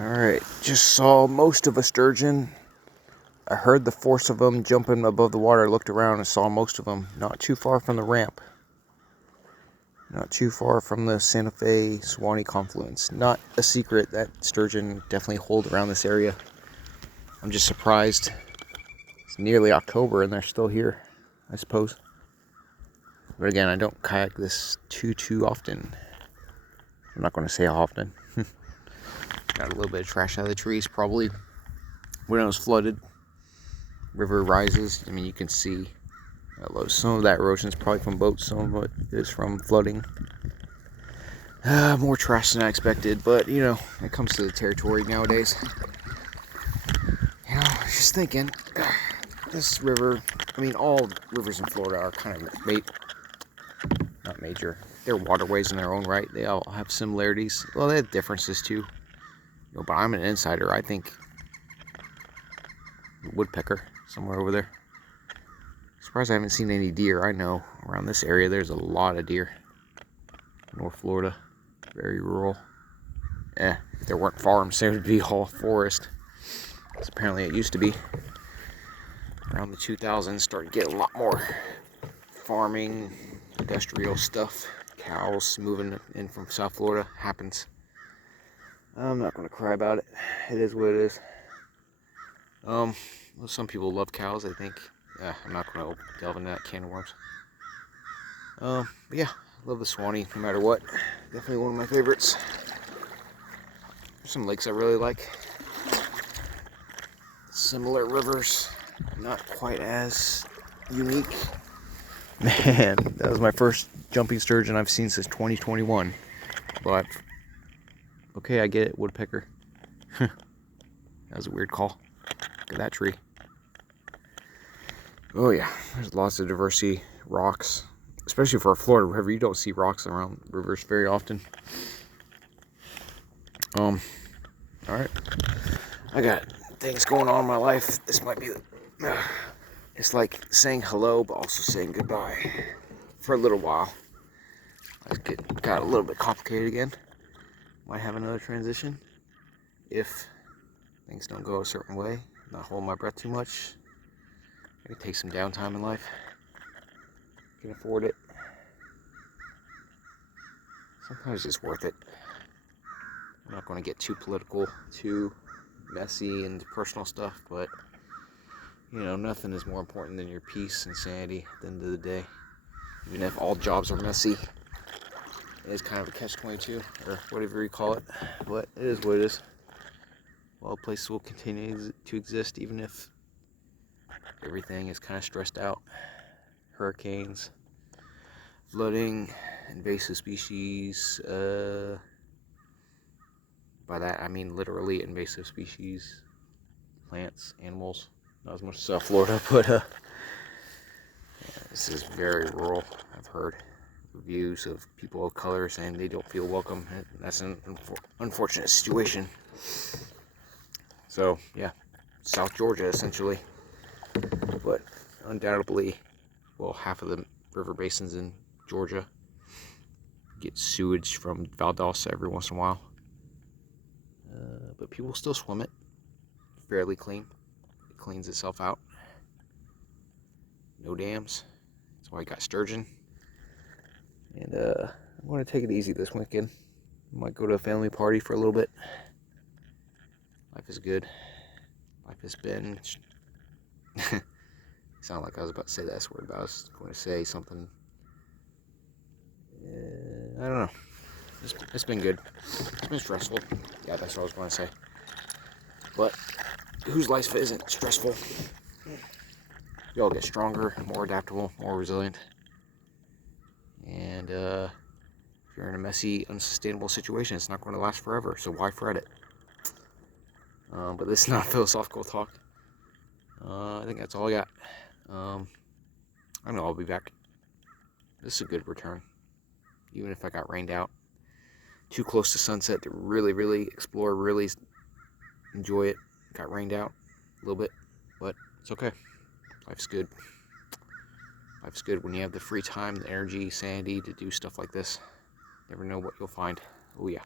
Alright, just saw most of a sturgeon. I heard the force of them jumping above the water. I looked around and saw most of them. Not too far from the ramp. Not too far from the Santa Fe Suwannee confluence. Not a secret that sturgeon definitely hold around this area. I'm just surprised. It's nearly October and they're still here, I suppose. But again, I don't kayak this too often. I'm not going to say how often. Got a little bit of trash out of the trees, probably when it was flooded. River rises. I mean, you can see some of that erosion is probably from boats, some of it is from flooding. More trash than I expected, but you know, it comes to the territory nowadays. You know, I was just thinking, this river, I mean, all rivers in Florida are kind of not major. They're waterways in their own right. They all have similarities. Well, they have differences too. You know, but I'm an insider. I think woodpecker somewhere over there. Surprised I haven't seen any deer. I know around this area there's a lot of deer. North Florida, very rural. If there weren't farms, there would be all forest. Because apparently it used to be. Around the 2000s, started getting a lot more farming, industrial stuff. Cows moving in from South Florida happens. I'm not going to cry about it. It is what it is. Well, some people love cows, I think. I'm not going to delve into that can of worms. But yeah, love the Suwannee no matter what. Definitely one of my favorites. There's some lakes I really like. Similar rivers, not quite as unique. Man, that was my first jumping sturgeon I've seen since 2021. But, okay, I get it, woodpecker. That was a weird call. Look at that tree. Oh yeah, there's lots of diversity, rocks. Especially for a Florida river, you don't see rocks around rivers very often. Alright. I got things going on in my life. This might be, it's like saying hello, but also saying goodbye for a little while. Got a little bit complicated again. Might have another transition if things don't go a certain way. Not holding my breath too much. Maybe take some downtime in life. Can afford it. Sometimes it's worth it. I'm not going to get too political, too messy and personal stuff, but you know, nothing is more important than your peace and sanity at the end of the day. Even if all jobs are messy, it is kind of a catch-22 or whatever you call it, but it is what it is. Well, places will continue to exist even if everything is kind of stressed out. Hurricanes, flooding, invasive species. By that I mean literally invasive species, plants, animals. Not as much as South Florida, but yeah, this is very rural. I've heard reviews of people of color saying they don't feel welcome. That's an unfortunate situation. So yeah, South Georgia essentially, but undoubtedly, well, half of the river basins in Georgia get sewage from Valdosta every once in a while. But people still swim it. Fairly clean. It cleans itself out. No dams. That's why I got sturgeon. And I'm going to take it easy this weekend. Might go to a family party for a little bit. Life is good. Life has been... Sound like I was about to say that S word, but I was going to say something. I don't know. It's been good. It's been stressful. Yeah, that's what I was going to say. But whose life isn't stressful? You all get stronger, more adaptable, more resilient. And if you're in a messy, unsustainable situation, it's not going to last forever. So why fret it? But this is not philosophical talk. I think that's all I got. I know I'll be back. This is a good return. Even if I got rained out. Too close to sunset to really explore, really enjoy it. Got rained out a little bit, but it's okay. Life's good. Life's good when you have the free time, the energy, sanity to do stuff like this. Never know what you'll find. Oh yeah.